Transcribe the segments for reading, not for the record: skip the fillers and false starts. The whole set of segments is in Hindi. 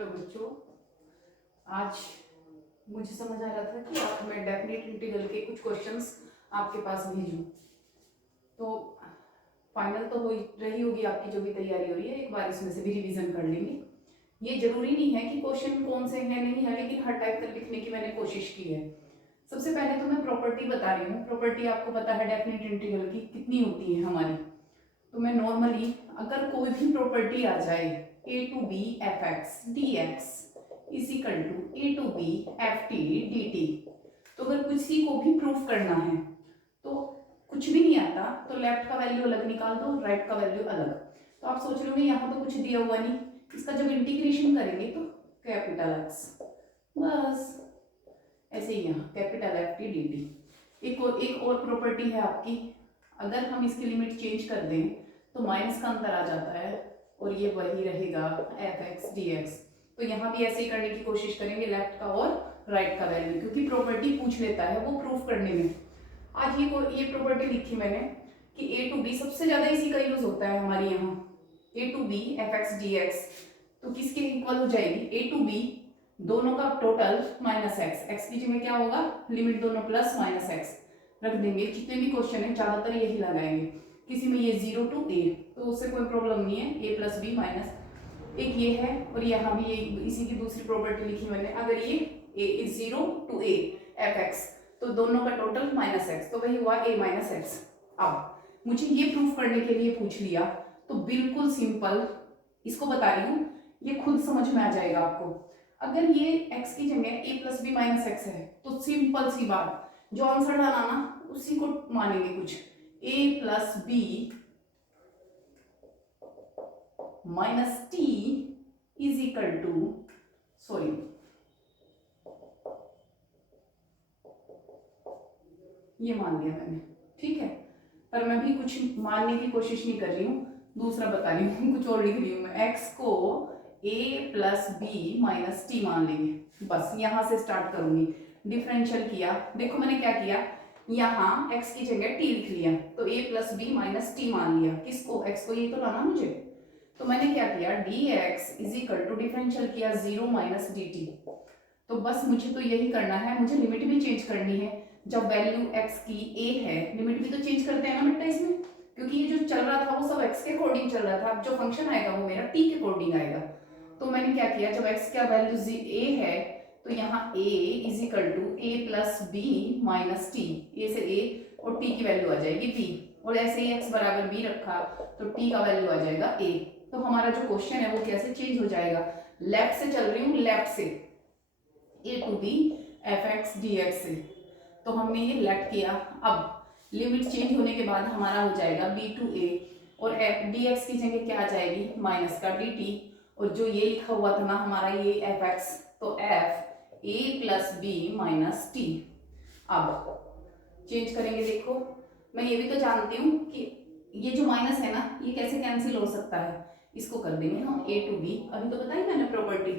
हेलो बच्चों, आज मुझे समझ आ रहा था कि आप मैं डेफिनेट इंटीग्रल के कुछ क्वेश्चंस आपके पास भेजूं। तो फाइनल तो हो रही होगी आपकी जो भी तैयारी हो रही है, एक बार इसमें से भी रिवीजन कर लेंगे। ये जरूरी नहीं है कि क्वेश्चन कौन से हैं नहीं है, लेकिन हर टाइप का लिखने की मैंने कोशिश की है। सबसे पहले तो मैं प्रॉपर्टी बता रही हूँ। प्रॉपर्टी आपको पता है डेफिनेट इंटीग्रल की कितनी होती है हमारी। तो मैं नॉर्मली अगर कोई भी प्रॉपर्टी आ जाए a to B F x D X is equal to A to B F T D T, तो अगर किसी को भी प्रूफ करना है तो कुछ भी नहीं आता तो लेफ्ट का वैल्यू अलग निकाल दो, राइट का वैल्यू अलग। तो आप सोच रहे होंगे यहाँ तो कुछ दिया हुआ नहीं, इसका जब इंटीग्रेशन करेंगे तो कैपिटल एक्स, बस ऐसे ही यहाँ capital F T D T. एक और प्रॉपर्टी है आपकी, अगर हम इसकी लिमिट चेंज कर दें तो माइनस का अंतर आ जाता है और ये वही रहेगा एफ एक्स डी एक्स। तो यहाँ भी ऐसे ही करने की कोशिश करेंगे, लेफ्ट का और राइट का वैल्यू, क्योंकि प्रॉपर्टी पूछ लेता है वो प्रूफ करने में। आज ये प्रॉपर्टी लिखी मैंने कि ए टू बी, सबसे ज्यादा इसी का यूज होता है हमारे यहाँ, a to B F x D x. तो किसके इक्वल हो जाएगी, ए टू बी दोनों का टोटल माइनस एक्स, एक्स की जगह क्या होगा लिमिट दोनों प्लस माइनस एक्स रख देंगे। जितने भी क्वेश्चन है ज्यादातर यही लगाएंगे, किसी में ये 0 टू a, तो उससे कोई प्रॉब्लम नहीं है, a प्लस बी माइनस एक ये है। और यहाँ भी ये इसी की दूसरी प्रॉपर्टी लिखी मैंने, अगर ये a is 0 to a F X तो दोनों का टोटल माइनस एक्स, तो वही हुआ a माइनस एक्स। अब मुझे ये प्रूफ करने के लिए पूछ लिया तो बिल्कुल सिंपल इसको बता रही हूँ, ये खुद समझ में आ जाएगा आपको। अगर ये x की जगह a plus B minus X है तो सिंपल सी बात, जो आंसर डाला ना उसी को मानेंगे कुछ, a plus B minus T is equal to, sorry ये मान लिया मैंने, ठीक है, पर मैं भी कुछ मानने की कोशिश नहीं कर रही हूँ, दूसरा बता रही हूँ, कुछ और लिख रही हूँ मैं। x को a plus B minus T मान लेंगे, बस यहां से स्टार्ट करूंगी। डिफरेंशियल किया, देखो मैंने क्या किया, यहाँ x की जगह t लिख लिया तो a plus B minus T मान लिया। किसको, x को, ये तो लाना मुझे। तो मैंने क्या किया, dx is equal to differential किया 0 माइनस dt। तो बस मुझे तो यही करना है, मुझे लिमिट भी चेंज करनी है। जब वैल्यू x की a है, लिमिट भी तो चेंज करते हैं ना बेटा इसमें, क्योंकि ये जो चल रहा था वो सब x के अकॉर्डिंग चल रहा था। अब जो फंक्शन आएगा वो मेरा t के अकॉर्डिंग आएगा। तो मैंने क्या किया, जब x का वैल्यू a है तो यहाँ a is equal to a plus B minus T, a से a और t की वैल्यू आ जाएगी b, और ऐसे ही x बराबर b रखा तो t का वैल्यू आ जाएगा a। तो हमारा जो क्वेश्चन है वो कैसे चेंज हो जाएगा, लेफ्ट से चल रही हूँ, लेफ्ट से a to B F x D X से, तो हमने ये लेफ्ट किया। अब लिमिट चेंज होने के बाद हमारा हो जाएगा b टू a, और एफ डी एक्स की जगह क्या आ जाएगी माइनस का dt, और जो ये लिखा हुआ था ना हमारा ये एफ एक्स, तो F a plus B minus T. अब चेंज करेंगे, देखो मैं ये भी तो जानती हूँ कि ये जो माइनस है ना ये कैसे कैंसिल हो सकता है, इसको कर देंगे हम a टू बी। अभी तो बताई मैंने प्रॉपर्टी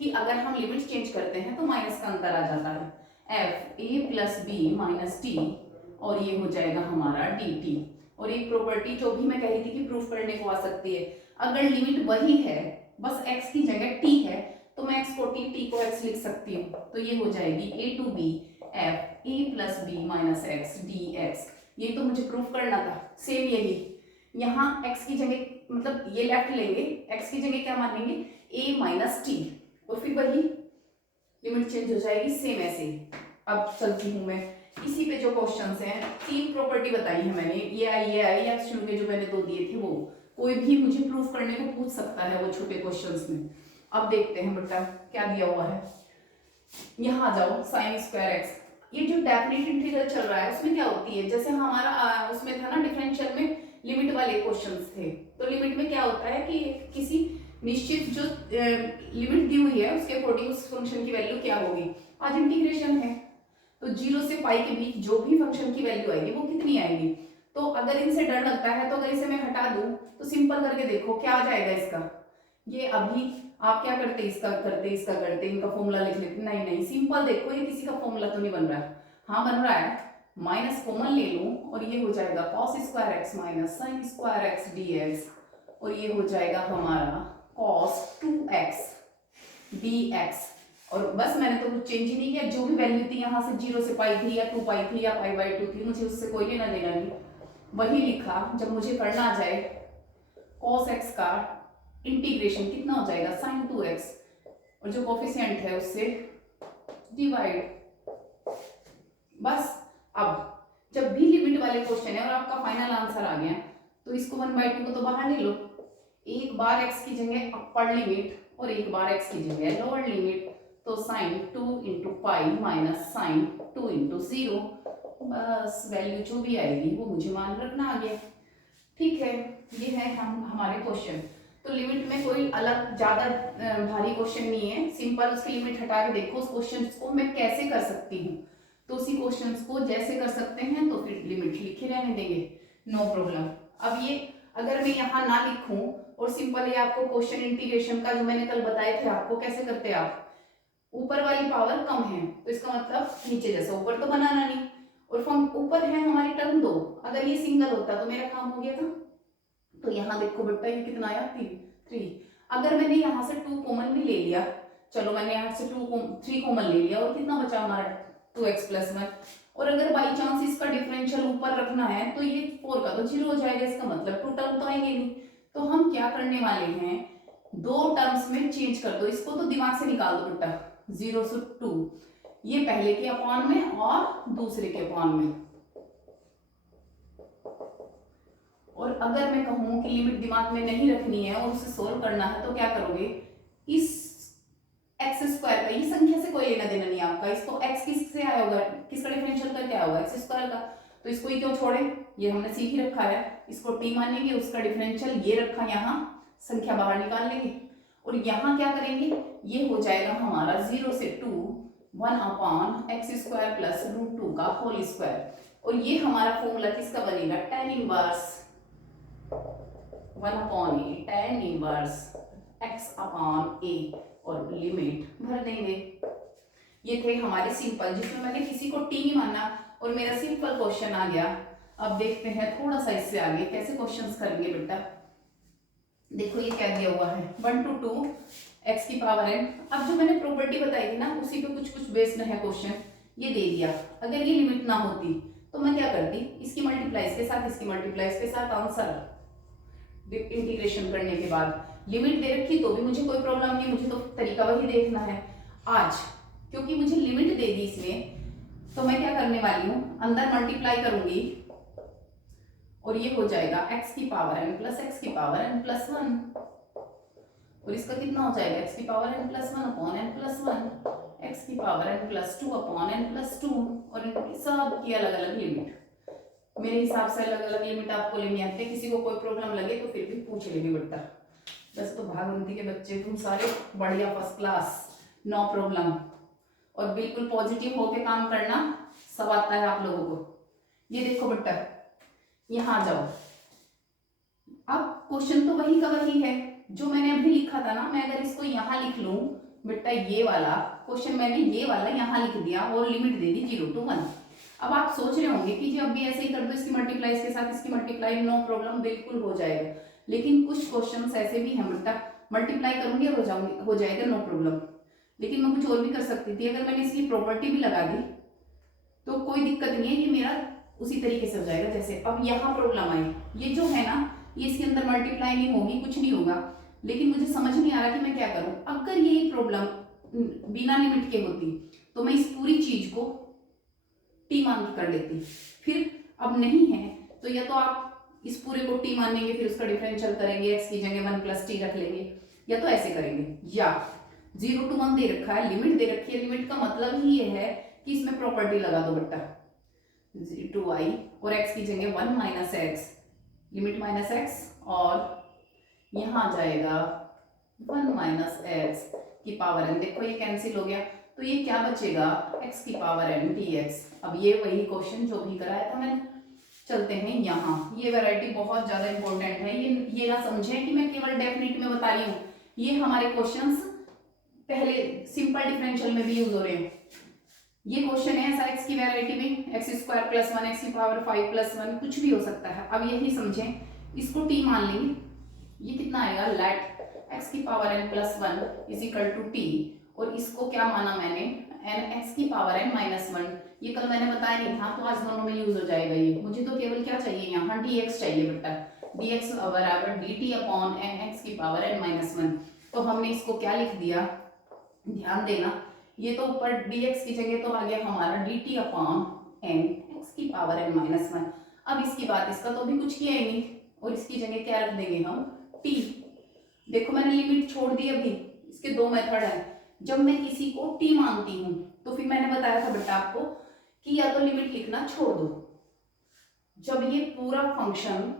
कि अगर हम लिमिट चेंज करते हैं तो माइनस का अंतर आ जाता है, F A plus B minus T, और ये हो जाएगा हमारा डी टी। और एक प्रॉपर्टी जो भी मैं कह रही थी कि प्रूफ करने को आ सकती है, अगर लिमिट वही है बस x की जगह t है तो मैं x को t को x लिख सकती हूँ। तो ये हो जाएगी a to B F A plus B minus X D X. ये तो मुझे प्रूफ करना था, सेम यही यहाँ x की जगह, मतलब ये लेफ्ट लेंगे, x की जगह क्या मानेंगे a माइनस टी, और फिर वही लिमिट चेंज हो जाएगी सेम ऐसे ही। अब चलती हूँ मैं इसी पे जो क्वेश्चंस हैं, 3 प्रॉपर्टी बताई है मैंने, ये आई एक्शन के जो मैंने 2 दिए थे, वो कोई भी मुझे प्रूफ करने को पूछ सकता है वो छोटे क्वेश्चंस में। अब देखते हैं बेटा क्या दिया हुआ है, यहाँ आ जाओ साइन स्क्वायर एक्स। ये जो डेफिनेट इंटीग्रल चल रहा है उसमें क्या होती है, जैसे हमारा उसमें था ना डिफरेंशियल में लिमिट वाले क्वेश्चंस थे, तो लिमिट में क्या होता है कि किसी निश्चित जो लिमिट दी हुई है उसके अकॉर्डिंग उस फंक्शन की वैल्यू क्या होगी। आज इंटीग्रेशन है तो 0 से पाई के बीच जो भी फंक्शन की वैल्यू आएगी वो कितनी आएगी। तो अगर इनसे डर लगता है तो अगर इसे मैं हटा दूं तो सिंपल करके देखो क्या आ जाएगा इसका। ये अभी आप क्या करते, इसका करते इनका फॉर्मूला लिख लेते, नहीं सिंपल देखो, ये किसी का फॉर्मूला तो नहीं बन रहा है, हाँ बन रहा है, माइनस कॉमन ले लूं और ये हो जाएगा cos square x minus sine square x D x, और ये हो जाएगा हमारा कॉस 2x dx। और बस मैंने तो कुछ चेंज ही नहीं किया, जो भी वैल्यू थी यहाँ से 0 से पाई थी या 2 पाई थी या पाई/2 थी, मुझे उससे कोई लेना देना नहीं, वही लिखा। जब मुझे करना आ जाए cos x का इंटीग्रेशन कितना हो जाएगा sin 2x, और जो कोफिशिएंट है उससे डिवाइड। बस अब जब भी लिमिट वाले क्वेश्चन है और आपका फाइनल आंसर आ गया तो इसको 1/2 को तो बाहर ले लो, एक बार x की जगह अपर लिमिट और एक बार x की जगह लोअर लिमिट, तो sin 2 into pi minus sine 2 into 0, बस वैल्यू जो भी आएगी वो मुझे मान रखना आ गया। ठीक है, ये है हमारे क्वेश्चन। तो लिमिट में कोई अलग ज्यादा भारी क्वेश्चन नहीं है, सिंपल उसकी लिमिट हटा के देखो उस क्वेश्चन को मैं कैसे कर सकती हूँ, तो उसी क्वेश्चन को जैसे कर सकते हैं तो फिर लिमिट लिखे रहने देंगे, नो प्रॉब्लम। अब ये अगर मैं यहाँ ना लिखूं और सिंपल ये आपको क्वेश्चन इंटीग्रेशन का जो मैंने कल बताए थे आपको कैसे करते हैं, आप ऊपर वाली पावर कम है तो इसका मतलब नीचे जैसा ऊपर तो बनाना नहीं, और ऊपर है हमारी टर्म 2, अगर ये सिंगल होता तो मेरा काम हो गया था। तो यहाँ देखो बेटा ये कितना आया 3। अगर मैंने यहाँ से 2 कॉमन भी ले लिया, चलो मैंने यहाँ से 3 कॉमन ले लिया और कितना बचा हमारा 2x प्लस 1, और अगर बाई चांस इसका डिफरेंशियल ऊपर रखना है तो ये 4 का तो 0 हो जाएगा, इसका मतलब 2 टर्म तो आएंगे नहीं। तो हम क्या करने वाले हैं, 2 टर्म्स में चेंज कर दो, इसको तो दिमाग से निकाल दो बेटा, 0 से 2, ये पहले के अपॉन में और दूसरे के अपॉन में। और अगर मैं कहूं कि लिमिट दिमाग में नहीं रखनी है और उसे सोल्व करना है तो क्या करोगे, इस एक्स स्क्वायर का, ये संख्या से कोई लेना देना नहीं आपका, इसको एक्स किससे आया होगा, किसका डिफरेंशियल करके आया होगा, एक्स स्क्वायर का, तो इसको ही क्यों छोड़े, ये हमने सीख ही रखा है, इसको टी मानेंगे, उसका डिफरेंशियल ये रखा, यहाँ संख्या बाहर निकाल लेंगे, और यहाँ क्या करेंगे, ये हो जाएगा हमारा 0 से 2 1 अपॉन एक्स स्क्वायर प्लस √2 का होल स्क्वायर, और ये हमारा फॉर्मूला किसका बनेगा, tan inverse 1 upon A, tan inverse x upon a, और लिमिट भर देंगे। ये थे हमारे सिंपल, जिसमें मैंने किसी को टी नहीं माना और मेरा सिंपल क्वेश्चन आ गया। अब देखते हैं थोड़ा सा इससे आगे कैसे क्वेश्चंस करेंगे बेटा। देखो ये क्या दिया हुआ है 1 to 2 x की पावर n। अब जो मैंने प्रॉपर्टी बताई थी ना उसी पे कुछ कुछ बेस्ड है क्वेश्चन, ये दे दिया। अगर ये लिमिट ना होती तो मैं क्या करती, इसकी मल्टीप्लाइज के साथ इसकी मल्टीप्लाइज के साथ आंसर इंटीग्रेशन करने के बाद, लिमिट दे रखी तो भी मुझे कोई प्रॉब्लम नहीं, मुझे तो तरीका वही देखना है। आज क्योंकि मुझे लिमिट दे दी इसमें, तो मैं क्या करने वाली हूँ, अंदर मल्टीप्लाई करूंगी और ये हो जाएगा x की पावर n प्लस x की पावर n प्लस 1, और इसका कितना हो जाएगा x की power n plus 1 upon n plus 1, x की power n plus 2 upon n plus 2, और इनकी सब की अलग अलग लिमिट। मेरे हिसाब से अलग अलग लिमिट आपको लेनी आती है, किसी को कोई प्रॉब्लम लगे तो फिर भी पूछ लेंगे बेटा। बस तो भागवंती के बच्चे तुम सारे बढ़िया फर्स्ट क्लास, नो प्रॉब्लम, और बिल्कुल पॉजिटिव होके काम करना, सब आता है आप लोगों को। ये देखो बेटा यहाँ जाओ, अब क्वेश्चन तो वही का वही है जो मैंने अभी लिखा था ना, मैं अगर इसको यहाँ लिख लूं बेटा, ये वाला क्वेश्चन मैंने ये वाला यहाँ लिख दिया और लिमिट दे दी 0 to 1। अब आप सोच रहे होंगे कि जब भी ऐसे ही कर दो, इसकी मल्टीप्लाई के साथ इसकी मल्टीप्लाई, नो प्रॉब्लम, बिल्कुल हो जाएगा। लेकिन कुछ क्वेश्चंस ऐसे भी हैं बेटा, मल्टीप्लाई करूंगी और हो जाएगा, नो प्रॉब्लम। लेकिन मैं कुछ और भी कर सकती थी, अगर मैंने इसकी प्रॉपर्टी भी लगा दी तो कोई दिक्कत नहीं है, ये मेरा उसी तरीके से हो जाएगा। जैसे अब यहाँ प्रॉब्लम आई, ये जो है ना ये इसके अंदर मल्टीप्लाई नहीं होगी, कुछ नहीं होगा, लेकिन मुझे समझ नहीं आ रहा कि मैं क्या करूं। अगर ये प्रॉब्लम बिना लिमिट के होती तो मैं इस पूरी चीज को टी मान के कर लेती, फिर अब नहीं है तो या तो आप इस पूरे को टी मानेंगे, फिर उसका डिफरेंशियल करेंगे, एक्स की जगह 1 प्लस टी रख लेंगे, या तो ऐसे करेंगे, या 0 to 1 दे रखा है, लिमिट दे रखी है, लिमिट का मतलब ही ये है कि इसमें प्रॉपर्टी लगा दो बेटा 2i, और x की जगह 1 minus x, limit minus x, और यहाँ आ जाएगा 1 माइनस एक्स की पावर n। देखो ये कैंसिल हो गया, तो ये क्या बचेगा, x की पावर n dx। अब ये वही क्वेश्चन जो भी कराया था मैंने। चलते हैं यहाँ, ये वैरायटी बहुत ज्यादा इंपॉर्टेंट है, ये ना समझें कि मैं केवल डेफिनेट में बता रही हूँ, ये हमारे क्वेश्चंस पहले सिंपल डिफरेंशियल में भी यूज हो रहे हैं। ये क्वेश्चन है ऐसा x की वैरायटी में, एक्स स्क्वायर प्लस 1 एक्स की पावर 5 प्लस 1, कुछ भी हो सकता है। अब यही समझें, इसको t मान लेंगे, ये कितना आएगा, लेट एक्स की power n plus 1 is equal to T, और इसको क्या माना मैंने, एन एक्स की पावर n माइनस 1। ये कल मैंने बताया नहीं था, तो आज दोनों में यूज हो जाएगा ये। मुझे तो केवल क्या चाहिए यहाँ, dx चाहिए बेटा, dx बराबर dt अपॉन एन एक्स की पावर n माइनस 1। तो हमने इसको क्या लिख दिया, ध्यान देना, ये तो ऊपर dx की जगह तो आ गया हमारा dt अपॉन एन एक्स की पावर n माइनस 1। अब इसकी बात, इसका तो अभी कुछ किया ही नहीं, और इसकी जगह क्या रख देंगे हम, t। देखो मैंने लिमिट छोड़ दी अभी, इसके दो मेथड है। जब मैं किसी को t मानती हूँ तो फिर मैंने बताया था बेटा आपको कि या तो लिमिट लिखना छोड़ दो, जब ये पूरा फंक्शन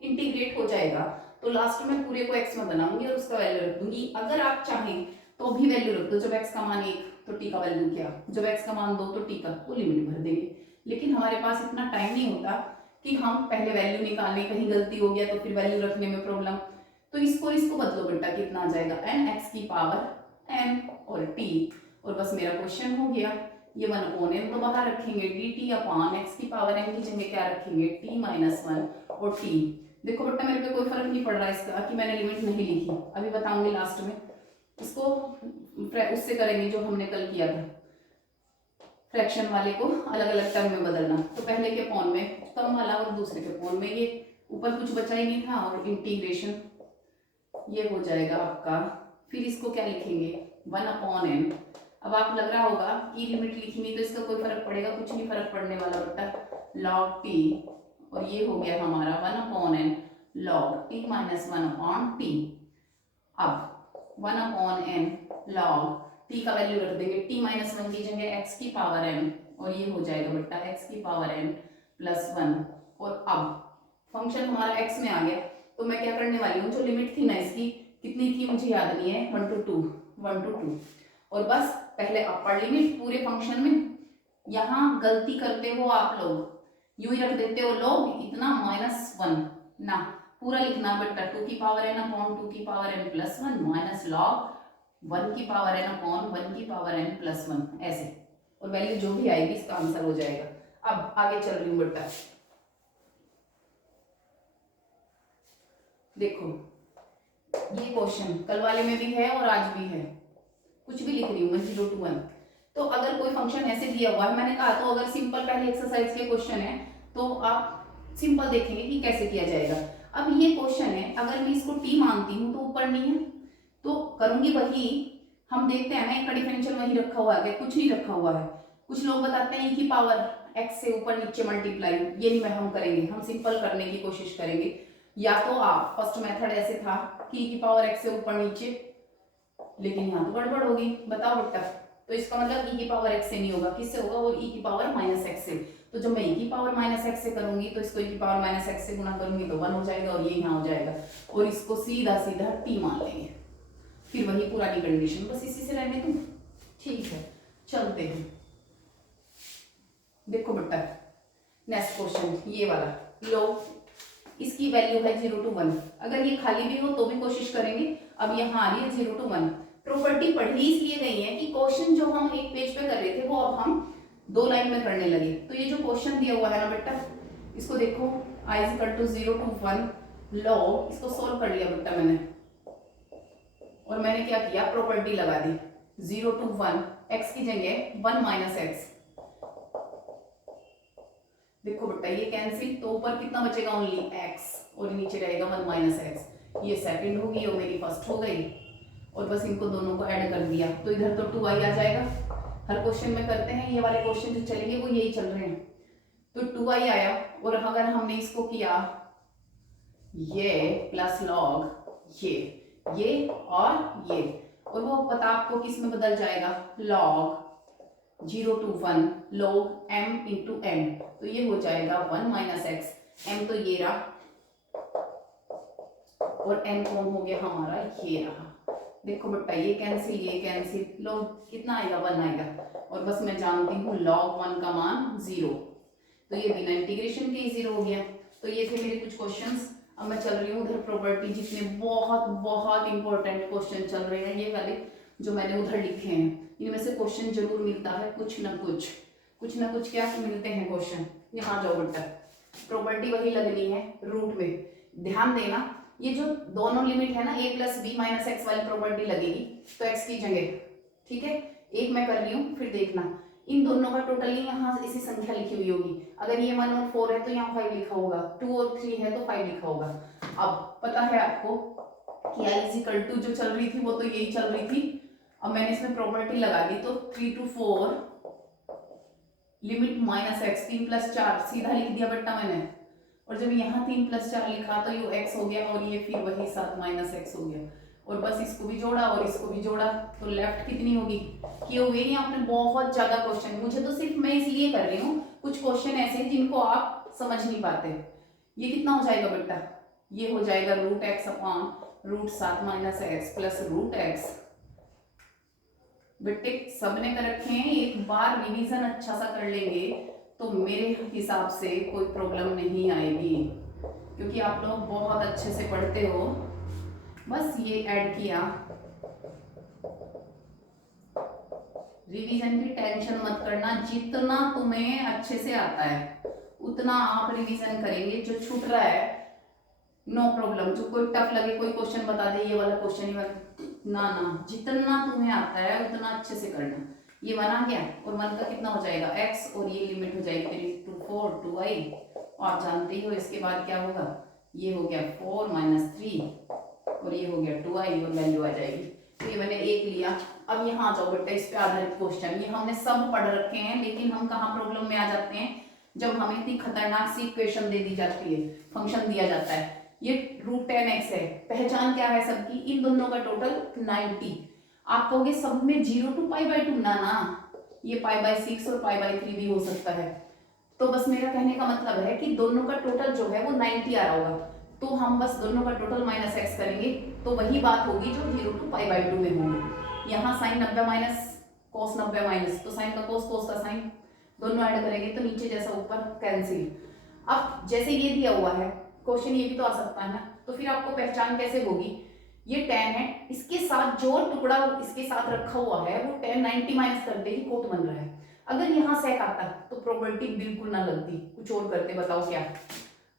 इंटीग्रेट हो जाएगा तो लास्ट में पूरे को x में बनाऊंगी और उसका वैल्यू रख दूंगी। अगर आप चाहें तो भी वैल्यू रख दो, जब x का मान 1 तो t का वैल्यू क्या, जब x का मान 2 तो t का, वो लिमिट भर देंगे। लेकिन हमारे पास इतना टाइम नहीं होता कि हम पहले वैल्यू निकालें, कहीं गलती हो गया तो फिर वैल्यू रखने में प्रॉब्लम। तो इसको बदलो बेटा, कितना आ जाएगा, एन एक्स की पावर n और t, और बस मेरा क्वेश्चन हो गया। ये 1 अपॉन n तो बाहर रखेंगे, dt अपॉन एक्स की पावर n की जगह क्या रखेंगे, t माइनस 1 और t। देखो बेटा मेरे पे कोई फर्क नहीं पड़ रहा इसका कि मैंने लिमिट नहीं लिखी, अभी बताऊंगी लास्ट में। इसको उससे करेंगे जो हमने कल किया था, फ्रैक्शन वाले को अलग अलग टर्म में बदलना। तो पहले के पॉन में कम वाला और दूसरे के पॉन में, ये ऊपर कुछ बचा ही नहीं था, और इंटीग्रेशन ये हो जाएगा आपका। फिर इसको क्या लिखेंगे, 1 अपॉन n। अब आप लग रहा होगा कि लिमिट लिखी नहीं तो इसका कोई फर्क पड़ेगा, कुछ नहीं फर्क पड़ने वाला बेटा, log t, और ये हो गया हमारा 1 upon n log t minus 1 upon t। अब 1 अपॉन n log t का वैल्यू रख देंगे, t माइनस 1 की जगह x की पावर n, और ये हो जाएगा बेटा x की पावर n प्लस 1। और अब फंक्शन हमारा x में आ गया, तो मैं क्या करने वाली हूँ, जो लिमिट थी ना इसकी, कितनी थी मुझे याद नहीं है, 1 to 2, और बस पहले अपर लिमिट पूरे फंक्शन में। यहाँ गलती करते हो आप लोग, यूं ही रख देते हो लोग, इतना -1 ना, पूरा लिखना बेटा, 2 की पावर n अपॉन 2 की power n plus 1 minus log 1 की पावर n अपॉन 1 की पावर n प्लस 1, ऐसे, और वैल्यू जो भी आएगी इसका आंसर हो जाएगा। अब आगे चल रही हूँ बेटा, देखो ये क्वेश्चन कल वाले में भी है और आज भी है, कुछ भी लिख रही हूँ मैं 0 to 1। तो अगर कोई फंक्शन ऐसे दिया हुआ है, मैंने कहा तो अगर सिंपल पहले एक्सरसाइज के क्वेश्चन है तो आप सिंपल देखेंगे कि कैसे किया जाएगा। अब ये क्वेश्चन है, अगर मैं इसको t मानती हूँ तो ऊपर नहीं है, तो करूंगी वही, हम देखते हैं ना इसका डिफरेंशियल वही रखा हुआ है, कुछ नहीं रखा हुआ है। कुछ लोग बताते हैं की पावर x से ऊपर नीचे मल्टीप्लाई, ये नहीं हम करेंगे, हम सिंपल करने की कोशिश करेंगे। या तो आप फर्स्ट मेथड ऐसे था कि की पावर x से ऊपर नीचे, लेकिन यहाँ तो गड़बड़ होगी, बताओ बेटा। तो इसका मतलब e की पावर x से नहीं होगा, किससे होगा, और e की पावर माइनस x से। तो जब मैं e की पावर माइनस x से करूंगी तो इसको e की पावर माइनस x से गुना करूंगी तो 1 हो जाएगा, और ये यहाँ हो जाएगा, और इसको सीधा सीधा t मान लेंगे, फिर वही पुरानी कंडीशन, बस इसी से रहने दूं। ठीक है, चलते हैं। देखो बेटा नेक्स्ट क्वेश्चन ये वाला लो, इसकी वैल्यू है 0 to 1। अगर ये खाली भी हो तो भी कोशिश करेंगे। अब यहाँ आ रही है 0 to 1। प्रॉपर्टी पढ़ी इसलिए गई है कि क्वेश्चन जो हम एक पेज पे कर रहे थे वो अब हम 2 लाइन में करने लगे। तो ये जो क्वेश्चन दिया हुआ है ना बेटा, इसको देखो i = 0 to 1 लो, इसको सोल्व कर लिया बेटा मैंने, और मैंने क्या किया, प्रॉपर्टी लगा दी 0 to 1, x की जगह 1 माइनस एक्स। देखो बेटा ये कैंसिल, तो ऊपर कितना बचेगा, ओनली x, और नीचे रहेगा 1 माइनस एक्स। ये सेकंड होगी और मेरी फर्स्ट हो गई, और बस इनको दोनों को ऐड कर दिया तो इधर तो 2i आ जाएगा। हर क्वेश्चन में करते हैं, ये वाले क्वेश्चन जो चलेंगे वो यही चल रहे हैं। तो 2i आया, और अगर हमने इसको किया ये प्लस लॉग ये और ये, और वो पता आपको किस में बदल जाएगा, log 0 to 1 log m into n, तो ये हो जाएगा 1 माइनस एक्स, m तो ये रहा और n कौन हो गया हमारा, ये रहा। देखो बेटा ये कैंसिल, log कितना आएगा, 1 आएगा, और बस मैं जानती हूँ log 1 का मान 0, तो ये बिना इंटीग्रेशन के ही 0 हो गया। तो ये थे मेरे कुछ क्वेश्चंस। अब मैं चल रही हूँ उधर प्रॉपर्टी, जितने बहुत बहुत इंपॉर्टेंट क्वेश्चन चल रहे हैं ये वाले जो मैंने उधर लिखे हैं, इनमें से क्वेश्चन जरूर मिलता है, कुछ ना कुछ क्या मिलते हैं क्वेश्चन। यहाँ जाओ बेटा, प्रॉपर्टी वही लगनी है रूट में, ध्यान देना। ये जो दोनों लिमिट है ना a plus B minus X वाली प्रॉपर्टी लगेगी, तो x की जगह, ठीक है, एक मैं कर रही हूँ, फिर देखना इन दोनों का टोटली यहाँ इसी संख्या लिखी हुई होगी। अगर ये 1 और 4 है तो यहाँ 5 लिखा होगा, 2 और 3 है तो 5 लिखा होगा। अब पता है आपको कि i इक्वल टू जो चल रही थी वो तो यही चल रही थी। अब मैंने इसमें प्रॉपर्टी लगा दी, तो 3 to 4 लिमिट माइनस एक्स, 3 + 4 सीधा लिख दिया बेटा मैंने। और जब यहाँ 3 + 4 लिखा तो ये x हो गया, और ये फिर वही 7 - x हो गया, और बस इसको भी जोड़ा और इसको भी जोड़ा, तो लेफ्ट कितनी होगी। किए हुए नहीं आपने बहुत ज्यादा क्वेश्चन, मुझे तो सिर्फ मैं इसलिए कर रही हूँ, कुछ क्वेश्चन ऐसे हैं जिनको आप समझ नहीं पाते। ये कितना हो जाएगा बेटा, ये हो जाएगा √x/√7 - x प्लस √x। बेटे सबने कर रखे हैं, एक बार रिवीजन अच्छा सा कर लेंगे तो मेरे हिसाब से कोई प्रॉब्लम नहीं आएगी, क्योंकि आप लोग बहुत अच्छे से पढ़ते हो। बस ये ऐड किया, रिवीजन की टेंशन मत करना, जितना तुम्हें अच्छे से आता है उतना आप रिवीजन करेंगे। जो छूट रहा है नो प्रॉब्लम, जो कोई टफ लगे कोई क्वेश्चन बता दे, ये वाला क्वेश्चन ही ना, जितना तुम्हें आता है उतना अच्छे से करना। ये 1 आ गया, और 1 का कितना हो जाएगा x, और ये लिमिट हो जाएगी 3 to 4 2i, और आप जानते ही हो इसके बाद क्या होगा, ये हो गया 4 - 3 और ये हो गया 2i, और वैल्यू आ जाएगी। तो ये मैंने 1 लिया। अब यहाँ आ जाओ बेटा, इस पे आधारित क्वेश्चन, ये हमने सब पढ़ रखे हैं, लेकिन हम कहाँ प्रॉब्लम में आ जाते हैं, जब हमें इतनी खतरनाक सी इक्वेशन दे दी जाती है, फंक्शन दिया जाता है, ये √10x है। पहचान क्या है सबकी, इन दोनों का टोटल 90। आप कहोगे सब में 0 to π/2, ना ये π/6 और π/3 भी हो सकता है। तो बस मेरा कहने का मतलब है कि दोनों का टोटल जो है वो 90 आ रहा होगा, तो हम बस दोनों का टोटल -x करेंगे, तो वही बात होगी जो 0 to π/2 में होगी। यहाँ साइन 90 माइनस cos 90 माइनस, तो साइन का cos का साइन, दोनों ऐड करेंगे तो नीचे जैसा ऊपर कैंसिल। अब जैसे ये दिया हुआ है क्वेश्चन, ये भी तो आ सकता है ना, तो फिर आपको पहचान कैसे होगी, ये 10 है, इसके साथ जो टुकड़ा इसके साथ रखा हुआ है वो 10 90 माइनस करते ही कोट बन रहा है। अगर यहाँ सेक आता तो प्रोबेबिलिटी बिल्कुल ना लगती, कुछ और करते, बताओ क्या।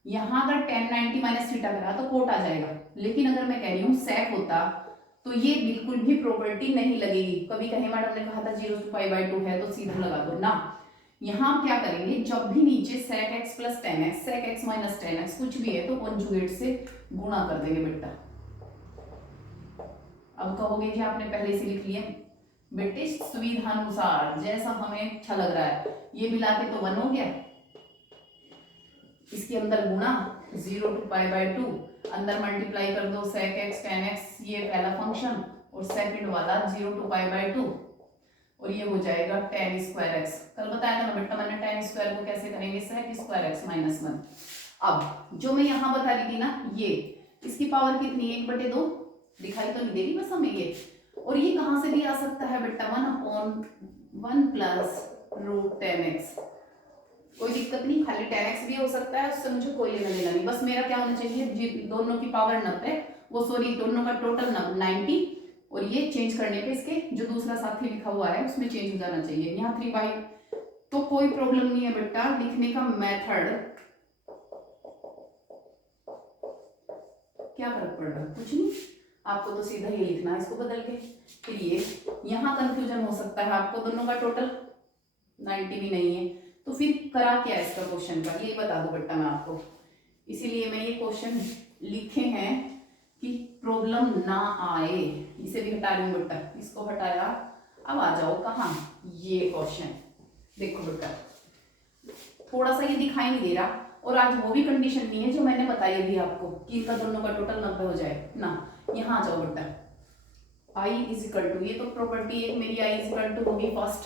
यहाँ अगर 10 90 माइनस थीटा करा तो कोट आ जाएगा, लेकिन अगर मैं कह रही हूँ सेक होता तो ये बिल्कुल भी प्रोबेबिलिटी नहीं लगेगी। कभी कहे मैडम ने कहा था 0 to π/2 है तो सीधा लगा दो ना। यहाँ क्या करेंगे, जब भी नीचे sec x + 10x sec x - 10x कुछ भी है तो कॉन्जुगेट से गुणा कर देंगे बेटा। अब कहोगे कि आपने पहले से लिख लिया, बेटे सुविधानुसार जैसा हमें अच्छा लग रहा है, ये मिला के तो 1 हो गया, इसके अंदर गुणा 0 to π/2, अंदर मल्टीप्लाई कर दो sec x 10x, ये पहला फंक्शन, और सेकंड वाला 0 to π/2, और ये हो जाएगा tan²x। कल बताया था ना बेटा मैंने tan² को कैसे करेंगे, sec² x - 1। अब जो मैं यहाँ बता रही थी ना, ये इसकी पावर कितनी है, 1/2, दिखाई तो नहीं दे रही बस हमें ये, और ये कहाँ से भी आ सकता है बेटा 1/1 + √10x। कोई दिक्कत नहीं, खाली 10x भी हो सकता है, उससे मुझे कोई लेना देना नहीं, बस मेरा क्या होना चाहिए, दोनों की पावर 90, वो सॉरी दोनों का टोटल 90, और ये चेंज करने पे इसके जो दूसरा साथी लिखा हुआ है उसमें चेंज हो जाना चाहिए। यहाँ 3/, तो कोई प्रॉब्लम नहीं है बेटा, लिखने का मेथड क्या फर्क पड़ रहा है, कुछ नहीं, आपको तो सीधा ये लिखना है इसको बदल के। फिर ये यहाँ कंफ्यूजन हो सकता है आपको, दोनों का टोटल 90 भी नहीं है, तो फिर करा क्या इसका क्वेश्चन का, ये बता दो बेटा मैं आपको। इसीलिए मैं ये क्वेश्चन लिखे हैं कि प्रॉब्लम ना आए, इसे भी हटा रही हूँ बेटा, इसको हटाया। अब आ जाओ कहाँ, ये क्वेश्चन देखो बेटा, थोड़ा सा ये दिखाई नहीं दे रहा, और आज वो भी कंडीशन नहीं है जो मैंने बताई अभी आपको कि इनका दोनों का टोटल 90 हो जाए ना। यहाँ आ जाओ बेटा, i = टू, ये तो प्रॉपर्टी है मेरी, i = टू होगी फर्स्ट।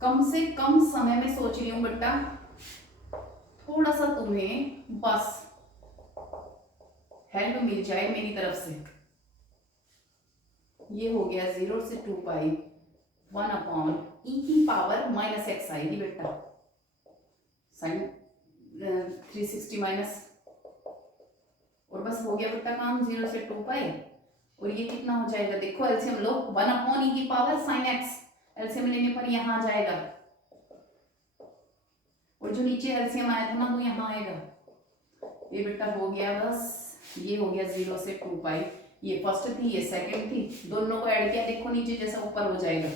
कम से कम समय में सोच रही हूँ बेटा, थोड़ा सा तुम्हें बस हेल्प मिल जाए मेरी तरफ से। ये हो गया 0 से 2π 1/e⁻ -x आएगी बेटा, साइन 360 माइनस, और बस हो गया बेटा काम, 0 से 2π, और ये कितना हो जाएगा, देखो एलसीएम लो, 1/e⁻ sin x, एलसीएम लेने पर यहाँ आ जाएगा, और जो नीचे एलसीएम आया था ना वो यहाँ आएगा, ये बेटा हो गया बस, ये हो गया 0 से 2 पाई, ये फर्स्ट थी ये सेकंड थी, दोनों को ऐड किया, देखो नीचे जैसा ऊपर हो जाएगा,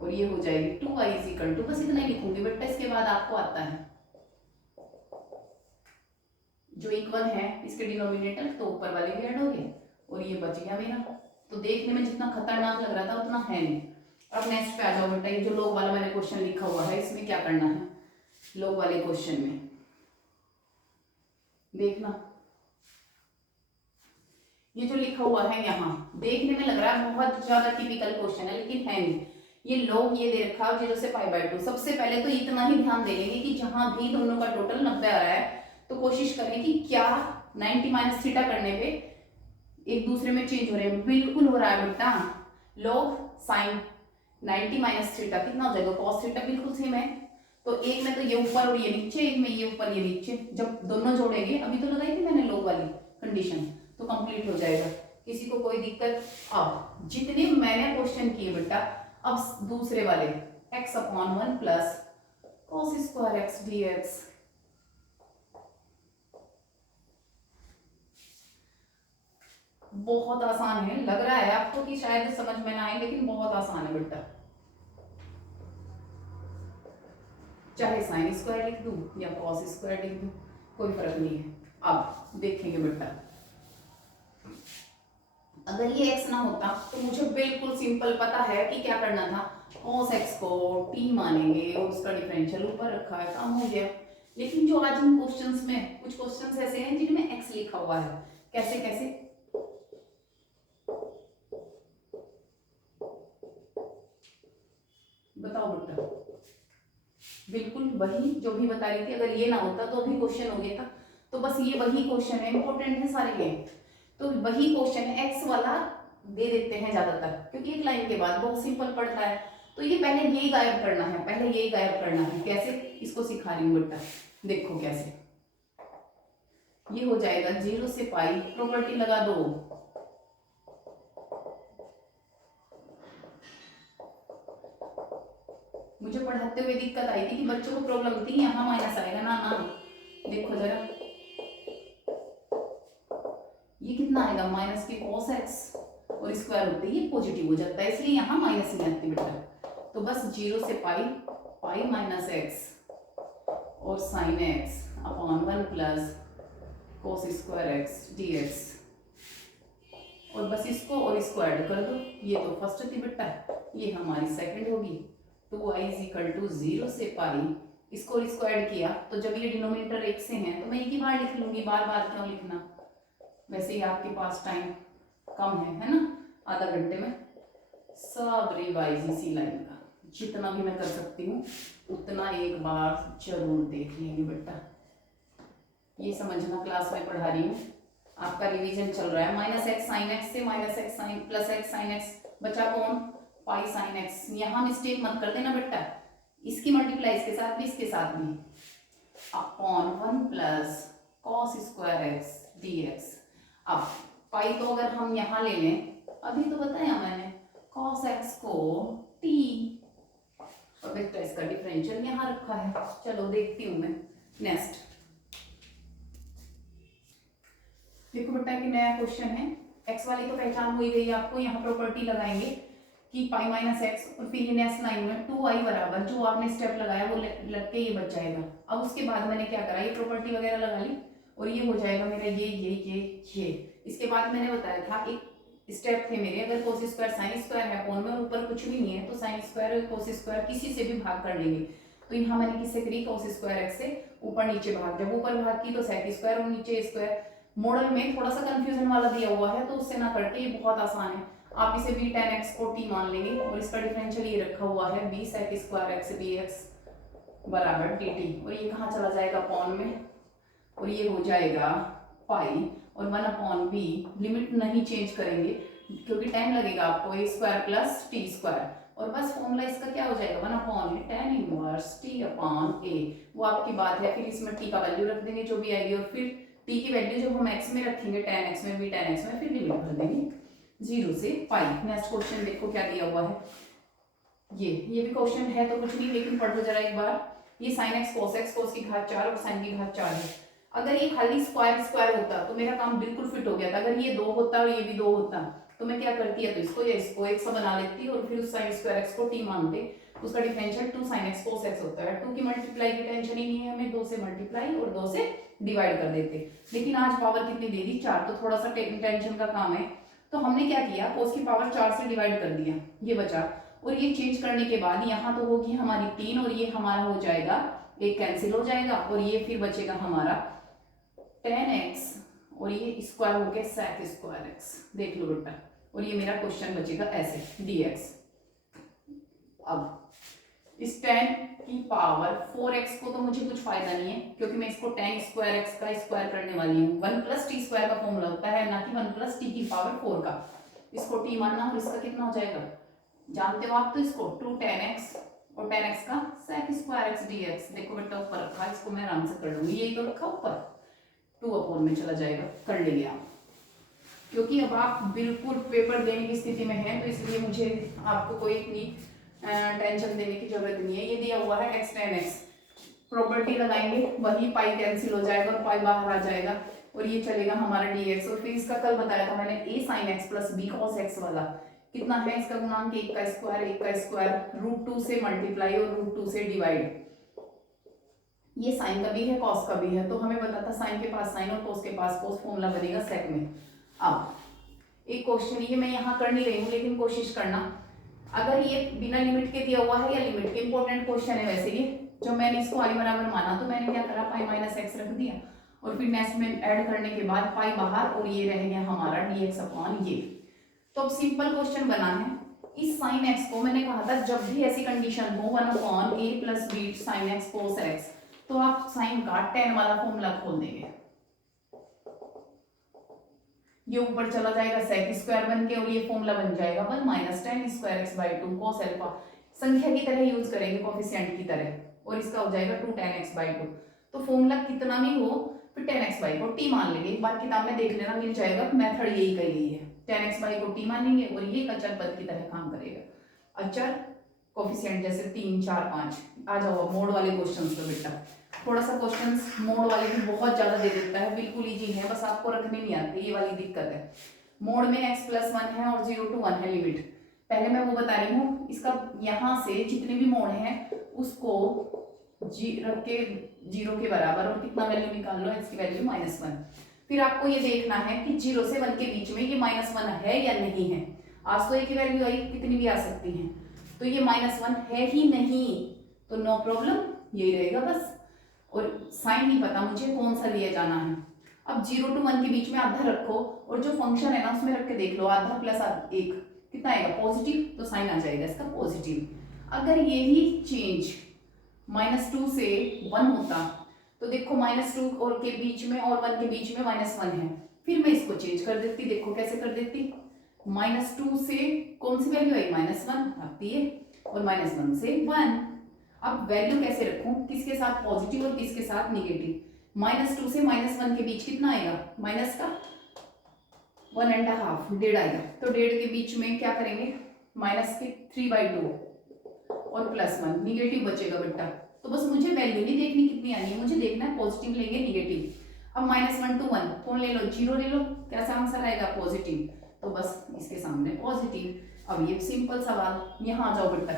और ये हो जाएगी 2i इज इक्वल टू, बस इतना ही लिखूंगी बेटा। इसके बाद आपको आता है जो इक्वल है इसके डिनोमिनेटर, तो ऊपर वाले भी ऐड हो गए, और ये बच गया मेरा। तो देखने में जितना खतरनाक लग रहा था उतना है नहीं। अब नेक्स्ट पे आ जाओ बेटा, ये जो लोग वाला मैंने क्वेश्चन लिखा हुआ है इसमें क्या करना है। लोग वाले क्वेश्चन में देखना, ये जो लिखा हुआ है यहाँ देखने में लग रहा है बहुत ज्यादा टिपिकल क्वेश्चन है, लेकिन है नहीं। ये लोग ये दे रखा है 0 से π/2। सबसे पहले तो इतना ही ध्यान दे लेंगे कि जहां भी दोनों का टोटल 90 आ रहा है तो कोशिश करें कि क्या 90 माइनस थीटा करने पे एक दूसरे में चेंज हो रहे हैं। बिल्कुल हो रहा है बेटा, लोग साइन 90 माइनस थीटा कितना हो जाएगा, कॉस थीटा बिल्कुल सेम है। तो एक में तो ये ऊपर और ये नीचे, एक में ये ऊपर ये नीचे, जब दोनों जोड़ेंगे, अभी तो लगाई थी मैंने लोग वाली कंडीशन, तो कंप्लीट हो जाएगा। किसी को कोई दिक्कत। अब जितने मैंने क्वेश्चन किए बेटा, अब दूसरे वाले x/1 plus cos square x dx, बहुत आसान है। लग रहा है आपको कि शायद समझ में ना आए, लेकिन बहुत आसान है बेटा। चाहे साइन स्क्वायर लिख दूं या कॉस स्क्वायर लिख दूं, कोई फर्क नहीं है। अब देखेंगे बेटा, अगर ये x ना होता तो मुझे बिल्कुल सिंपल पता है कि क्या करना था, cos x को t मानेंगे और उसका डिफरेंशियल ऊपर रखा है, काम हो गया। लेकिन जो आज इन क्वेश्चंस में कुछ क्वेश्चंस ऐसे हैं जिनमें x लिखा हुआ है, कैसे कैसे बताओ बेटा। बिल्कुल वही जो भी बता रही थी, अगर ये ना होता तो अभी क्वेश्चन हो गया था। तो बस ये वही क्वेश्चन है, इंपॉर्टेंट है सारे ये, तो वही क्वेश्चन है। एक्स वाला दे देते हैं ज्यादातर, क्योंकि एक लाइन के बाद बहुत सिंपल पड़ता है। तो ये पहले यही गायब करना है, पहले यही गायब करना है। कैसे, इसको सिखा रही हूँ बेटा, देखो कैसे। ये हो जाएगा 0 से पाई, प्रॉपर्टी लगा दो, मुझे पढ़ाते हुए दिक्कत आई थी कि बच्चों को प्रॉब्लम थी यहाँ माइनस आएगा ना ना। देखो जरा, ये कितना आएगा, माइनस के cos x, और स्क्वायर होते ही ये पॉजिटिव हो जाता है, इसलिए यहाँ माइनस नहीं आती बेटा। तो बस 0 से पाई, पाई माइनस एक्स और sine x upon 1 plus cos square x dx, और बस इसको और इसको ऐड कर दो। ये तो फर्स्ट थी बेटा, ये हमारी सेकंड होगी। 2i इज इक्वल टू 0 से पाई, इसको और इसको ऐड किया, तो जब ये डिनोमिनेटर एक से हैं तो मैं एक ही बार लिख लूंगी, बार बार क्यों लिखना। वैसे ही आपके पास टाइम कम है ना, आधा घंटे में सब रिवाइज इसी लाइन का, जितना भी मैं कर सकती हूँ उतना एक बार जरूर देख लेंगे बेटा। ये समझना, क्लास में पढ़ा रही हूँ, आपका रिवीजन चल रहा है। माइनस एक्स साइन एक्स से minus X sine plus X sine X बचा कौन, पाई साइन एक्स। यहाँ मिस्टेक मत कर देना बेटा, इसकी मल्टीप्लाई इसके साथ भी इसके साथ भी, upon 1 plus cos square x dx। अब पाई तो अगर हम यहाँ ले लें, अभी तो बताया मैंने cos x को t, और बेटा इसका डिफरेंशियल यहाँ रखा है। चलो देखती हूँ मैं नेक्स्ट। देखो बेटा कि नया क्वेश्चन है, x वाली तो पहचान हो ही गई आपको। यहाँ प्रॉपर्टी लगाएंगे कि पाई माइनस एक्स, और फिर ये नेक्स्ट लाइन में 2i बराबर जो आपने स्टेप लगाया वो लग के ये बच जाएगा। अब उसके बाद मैंने क्या करा, ये प्रॉपर्टी वगैरह लगा ली, और ये हो जाएगा मेरा ये। इसके बाद मैंने बताया था एक स्टेप थे मेरे, अगर कोस स्क्वायर साइन स्क्वायर है कोण में, ऊपर कुछ भी नहीं है तो साइन स्क्वायर कोस स्क्वायर किसी से भी भाग कर लेंगे। तो यहाँ मैंने किससे करी, कोस स्क्वायर एक्स से ऊपर नीचे भाग, जब ऊपर भाग की तो सेक स्क्वायर और नीचे स्क्वायर। मॉडल में थोड़ा सा कंफ्यूजन वाला दिया हुआ है, तो उससे ना करके ये बहुत आसान है। आप इसे b tan x को t मान लेंगे, और इसका डिफरेंशियल ये रखा हुआ है b sec square x dx बराबर dt, और ये कहाँ चला जाएगा अपॉन में, और ये हो जाएगा पाई और 1 अपॉन b। लिमिट नहीं चेंज करेंगे क्योंकि टाइम लगेगा आपको, a square plus T square, और बस फॉर्मूला इसका क्या हो जाएगा 1 upon tan inverse t upon a। वो आपकी बात है, फिर इसमें t का वैल्यू रख देंगे जो भी आएगी, और फिर t की वैल्यू जब हम x में रखेंगे tan x में भी tan x में, फिर लिमिट भर देंगे 0 से पाई। नेक्स्ट क्वेश्चन देखो क्या दिया हुआ है, ये भी क्वेश्चन है तो कुछ नहीं, लेकिन पढ़ लो जरा एक बार। ये साइन एक्स कोस की घात 4 और साइन की घात 4 है। अगर ये खाली स्क्वायर स्क्वायर होता तो मेरा काम बिल्कुल फिट हो गया था। अगर ये 2 होता और ये भी 2 होता तो मैं क्या करती है, तो इसको या इसको एक सा बना लेती और फिर उस साइन स्क्वायर एक्स को टी मानते। उसका differential 2 sin x cos x होता है। 2 की मल्टीप्लाई की टेंशन ही नहीं है हमें, 2 से मल्टीप्लाई और 2 से डिवाइड कर देते। लेकिन आज पावर कितनी दे दी, 4, तो थोड़ा सा टेंशन का काम है। तो हमने क्या किया, cos की पावर 4 से डिवाइड कर दिया, ये बचा। और ये चेंज करने के बाद यहाँ तो होगी हमारी 3 और ये हमारा हो जाएगा, एक कैंसिल हो जाएगा और ये फिर बचेगा हमारा tan x और ये स्क्वायर हो गया sec स्क्वायर x। देख लो बेटा, और ये मेरा क्वेश्चन बचेगा ऐसे dx। अब इस tan की पावर 4x को तो मुझे कुछ फायदा नहीं है, क्योंकि मैं इसको tan स्क्वायर x का स्क्वायर करने वाली हूँ। 1 + t स्क्वायर का फॉर्मूला होता है, ना कि 1 + t की पावर 4 का। इसको t मानना और इसका कितना हो जाएगा जानते हो आप, तो इसको 2 tan x और tan x का sec स्क्वायर x dx। देखो बेटा ऊपर रखा, इसको मैं आराम से कर लूंगी, यही तो रखा ऊपर, 2 में चला जाएगा, कर लेंगे आप। क्योंकि अब आप बिल्कुल पेपर देने की स्थिति में हैं, तो इसलिए मुझे आपको कोई इतनी टेंशन देने की जरूरत नहीं है। ये दिया हुआ है x tan x, प्रॉपर्टी लगाएंगे, वही पाई कैंसिल हो जाएगा और पाई बाहर आ जाएगा और ये चलेगा हमारा dx। और फिर इसका कल बताया था मैंने a sin x + b cos x वाला कितना है, इसका गुणांक 1 का स्क्वायर √2 से मल्टीप्लाई और √2 से डिवाइड। ये साइन का भी है कॉस का भी है, तो हमें पता था साइन के पास साइन और कॉस के पास कॉस, फॉर्मूला बनेगा सेक में। अब एक क्वेश्चन ये मैं यहाँ कर नहीं रही हूँ, लेकिन कोशिश करना, अगर ये बिना लिमिट के दिया हुआ है या लिमिट के, इंपॉर्टेंट क्वेश्चन है वैसे ये। जब मैंने इसको आई बराबर माना तो मैंने क्या करा, पाई माइनस एक्स रख दिया और फिर नेक्स्ट में ऐड करने के बाद पाई बाहर और ये रह गया हमारा dx ये। तो अब सिंपल क्वेश्चन बना है, इस साइन एक्स को मैंने कहा था जब भी ऐसी कंडीशन हो 1/a + b sin x cos x, तो आप साइन का tan वाला फॉर्मूला खोल देंगे, ये ऊपर चला जाएगा sec स्क्वायर बन के और ये फॉर्मूला बन जाएगा 1 - tan square x/2 cos alpha. संख्या की तरह यूज करेंगे, कोफिशिएंट की तरह, और इसका हो जाएगा 2 tan x/2। तो फॉर्मूला कितना भी हो फिर tan x को t मान लेंगे, एक बार किताब में देख लेना, मिल जाएगा, मेथड यही कही गई है। tan x को t मानेंगे और ये एक अचर पद की तरह काम करेगा। अचर कोफिशिएंट जैसे 3, 4, 5। आ जाओ मोड वाले क्वेश्चंस पे बेटा, थोड़ा सा क्वेश्चंस मोड वाले भी बहुत ज्यादा दे देता है, बिल्कुल इजी है, बस आपको रखने नहीं आते, ये वाली दिक्कत है। मोड में x + 1 है और 0 to 1 है लिमिट। पहले मैं वो बता रही हूँ, इसका यहाँ से जितने भी मोड हैं उसको रख के 0 के बराबर और कितना वैल्यू निकाल लो, x की वैल्यू -1। फिर आपको ये देखना है कि 0 से 1 के बीच में ये -1 है या नहीं है। आज तो a की वैल्यू आई, कितनी भी आ सकती है, तो ये -1 है ही नहीं, तो नो प्रॉब्लम, यही रहेगा बस। और साइन नहीं पता मुझे कौन सा लिया जाना है। अब 0 to 1 के बीच में आधा रखो और जो फंक्शन है ना उसमें रख के देख लो, आधा प्लस 1 कितना आएगा, पॉजिटिव, तो साइन आ जाएगा इसका पॉजिटिव। अगर यही चेंज -2 से 1 होता तो देखो -2 और के बीच में और 1 के बीच में -1 है, फिर मैं इसको चेंज कर देती, देखो कैसे कर देती, -2 से कौन सी वैल्यू आई, -1 आती है और -1 से 1। अब वैल्यू कैसे रखूं, किसके साथ पॉजिटिव और किसके साथ निगेटिव। -2 से -1 के बीच कितना आएगा, माइनस का 1.5, 1.5 आएगा, तो 1.5 के बीच में क्या करेंगे, माइनस के 3/2 और +1, निगेटिव बचेगा बेटा। तो बस मुझे वैल्यू नहीं देखनी कितनी आनी है, मुझे देखना है पॉजिटिव लेंगे निगेटिव। अब -1 to 1 कौन ले लो, 0 ले लो, कैसा आंसर आएगा, पॉजिटिव, तो बस इसके सामने पॉजिटिव। अब ये सिंपल सवाल, यहाँ आ जाओ बेटा,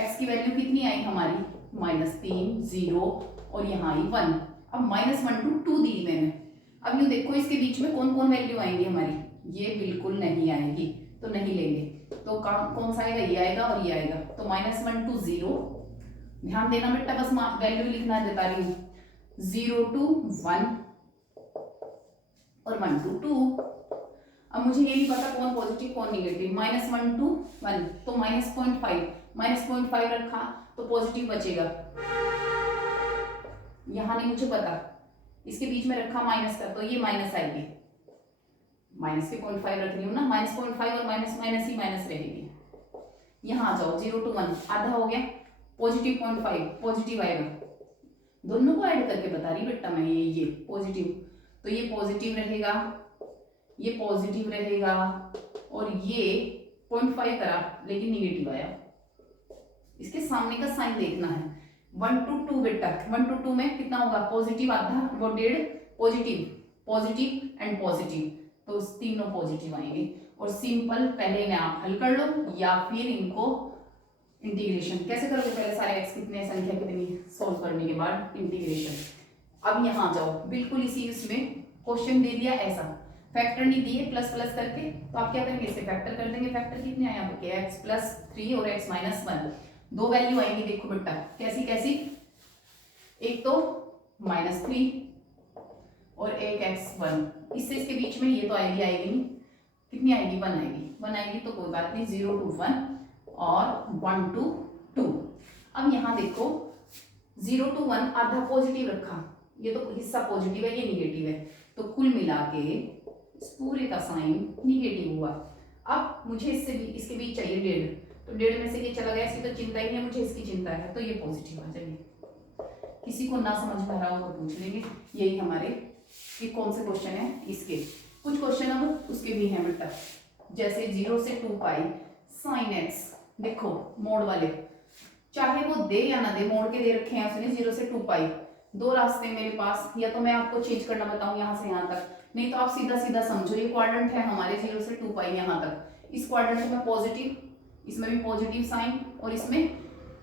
x की वैल्यू कितनी आई हमारी, -3, 0 और यहाँ आई 1। अब -1 to 2 दी मैंने। अब ये देखो इसके बीच में कौन कौन वैल्यू आएंगी हमारी, ये बिल्कुल नहीं आएगी, तो नहीं लेंगे। तो कौन सा आएगा, ये आएगा और ये आएगा, तो -1 to 0, ध्यान देना बेटा, बस वैल्यू लिखना बता रही हूँ, 0 to 1 और 1 to 2। अब मुझे ये नहीं पता कौन पॉजिटिव कौन निगेटिव, -1 to 1 तो -0.5 रखा तो पॉजिटिव बचेगा, यहाँ नहीं मुझे पता, इसके बीच में रखा माइनस का तो ये माइनस आएगी, माइनस के 0.5 रख रही हूँ ना, -0.5 और माइनस ही माइनस रहेगी। यहाँ आ जाओ, 0 to 1 आधा हो गया, पॉजिटिव 0.5 पॉजिटिव आएगा, दोनों को ऐड करके बता रही बेटा मैं, ये पॉजिटिव, तो ये पॉजिटिव रहेगा, ये पॉजिटिव रहेगा और ये 0.5 करा लेकिन निगेटिव आया। इसके सामने का साइन देखना है, 1 to 2 बेटा, 1 to 2 में कितना होगा, पॉजिटिव आधा वो 1.5 पॉजिटिव, पॉजिटिव एंड पॉजिटिव, तो तीनों पॉजिटिव आएंगे। और सिंपल, पहले इन्हें आप हल कर लो या फिर इनको इंटीग्रेशन कैसे करोगे, पहले सारे एक्स कितने संख्या कितनी सोल्व करने के बाद इंटीग्रेशन। अब यहाँ जाओ, बिल्कुल इसी उसमें क्वेश्चन दे दिया ऐसा, फैक्टर नहीं दिए प्लस प्लस करके, तो आप क्या करेंगे, इसे फैक्टर कर देंगे। फैक्टर कितने आए यहाँ पे, एक्स प्लस 3 और एक्स माइनस 1, दो वैल्यू आएंगी, देखो बेटा कैसी कैसी, एक तो -3 और एक x1, इससे इसके बीच में ये तो आएगी नहीं, कितनी आएगी, 1 आएगी, 1 आएगी तो कोई बात नहीं, 0 to 1 और 1 to 2। अब यहाँ देखो 0 to 1 आधा पॉजिटिव रखा, ये तो हिस्सा पॉजिटिव है, ये निगेटिव है, तो कुल मिला के इस पूरे का साइन निगेटिव हुआ। अब मुझे इससे भी इसके बीच चाहिए 1.5, तो 1.5 में से ये चला गया, इसकी तो चिंता ही नहीं है, मुझे इसकी चिंता है, तो ये पॉजिटिव आ जाएगी। किसी को ना समझ में आ रहा हो तो पूछ लेंगे। यही हमारे ये कौन से क्वेश्चन है, इसके कुछ क्वेश्चन अब उसके भी हैं बेटा, जैसे 0 से 2 पाई साइन एक्स, देखो मोड वाले, चाहे वो दे या ना दे, मोड़ के दे रखे हैं उसने 0 से 2 पाई, दो रास्ते मेरे पास, या तो मैं आपको चेंज करना बताऊं यहाँ से यहाँ तक, नहीं तो आप सीधा सीधा समझो, ये क्वाड्रेंट है हमारे 0 से 2 पाई यहाँ तक, इस क्वाड्रेंट में पॉजिटिव, इसमें भी पॉजिटिव साइन और इसमें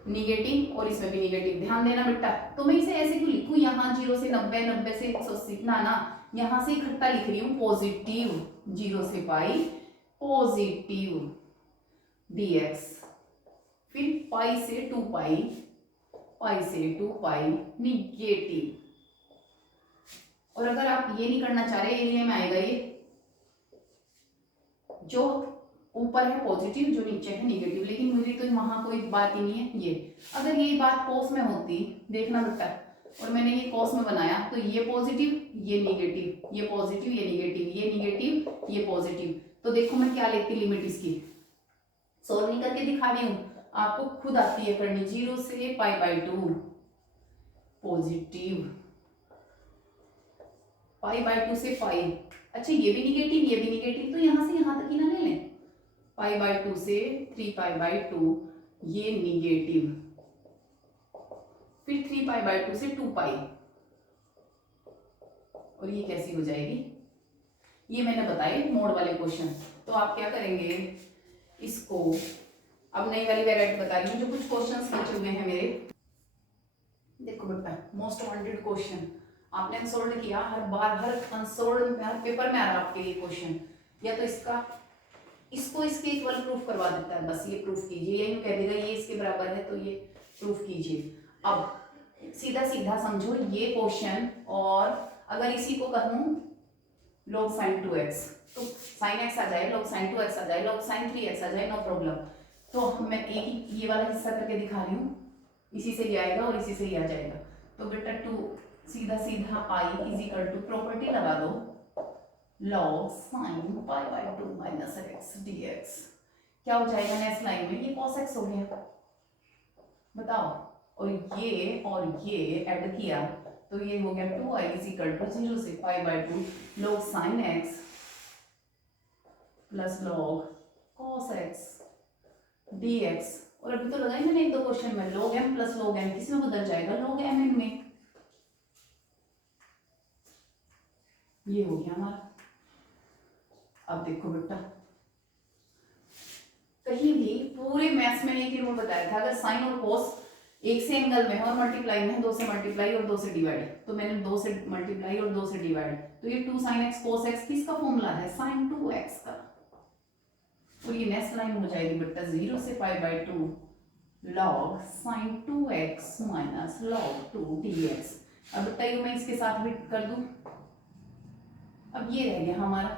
निगेटिव और इसमें भी निगेटिव, ध्यान देना बेटा। तो मैं इसे ऐसे क्यों लिखूं, यहाँ 0 से 90, 90 से 180, ना यहाँ से इकट्ठा लिख रही हूँ, पॉजिटिव 0 से पाई पॉजिटिव dx, फिर पाई से 2 पाई, पाई से 2 पाई निगेटिव। और अगर आप ये नहीं करना चाह रहे, एरिया में आएगा ये, जो ऊपर है पॉजिटिव, जो नीचे है निगेटिव, लेकिन मुझे तो वहां कोई बात ही नहीं है। ये अगर ये बात कॉस में होती, देखना बेटा, और मैंने ये कॉस में बनाया, तो ये पॉजिटिव ये निगेटिव, ये पॉजिटिव ये निगेटिव, ये निगेटिव ये पॉजिटिव, तो देखो मैं क्या लेती लिमिट इसकी, सोल्व नहीं करके दिखा रही हूँ, आपको खुद आती है करनी। 0 से π/2 पॉजिटिव, π/2 से 5, अच्छा ये भी निगेटिव ये भी निगेटिव, तो यहां से यहां तक ही ना ले लें, π/2 से 3π/2 ये निगेटिव, फिर 3π/2 से 2 पाई, और ये कैसी हो जाएगी, ये मैंने बताए मोड वाले क्वेश्चन। तो आप क्या करेंगे, इसको अब नई वाली वैरायटी बता रही हूँ, जो कुछ क्वेश्चंस बचे हुए हैं मेरे, देखो बेटा मोस्ट वांटेड क्वेश्चन आपने अनसोल्व किया, हर बार हर अनसोल्व हर पेपर में आ रहा आपके लिए क्वेश्चन, या तो इसका इसको इसके इक्वल प्रूफ करवा देता है, बस ये प्रूफ कीजिए, यही कह देगा ये इसके बराबर है, तो ये प्रूफ कीजिए। अब सीधा सीधा समझो ये क्वेश्चन, और अगर इसी को कहूँ log sin 2x, तो sin x आ जाए, log sin 2x आ जाए, log sin 3x आ जाए, नो प्रॉब्लम। तो मैं एक ही ये वाला हिस्सा करके दिखा रही हूँ, इसी से ये आएगा और इसी से ये आ जाएगा, तो बेटा 2 सीधा सीधा i is equal to, property लगा दो, log sin π/2 minus x dx, क्या हो जाएगा नेक्स्ट लाइन में, ये cos x हो गया, बताओ, और ये ऐड किया, तो ये हो गया 2i इज इक्वल टू 0 से π/2 log sin x plus log cos x dx, और अभी तो लगाई मैंने एक दो क्वेश्चन में, log m plus log m किस में बदल जाएगा, log mn में, ये हो गया हमारा। अब देखो बेटा, कहीं भी पूरे मैथ्स में एक ही रूल बताया था, अगर साइन और कोस एक से एंगल में है और मल्टीप्लाई में है, 2 से मल्टीप्लाई और 2 से डिवाइड, तो मैंने 2 से मल्टीप्लाई और 2 से डिवाइड, तो ये 2 sin x cos x किसका फॉर्मूला है, sin 2x का, और ये नेक्स्ट लाइन हो जाएगी बेटा 0 से π/2 log sin 2x minus log 2 dx। अब बेटा ये मैं इसके साथ भी कर दूं, अब ये रह गया हमारा,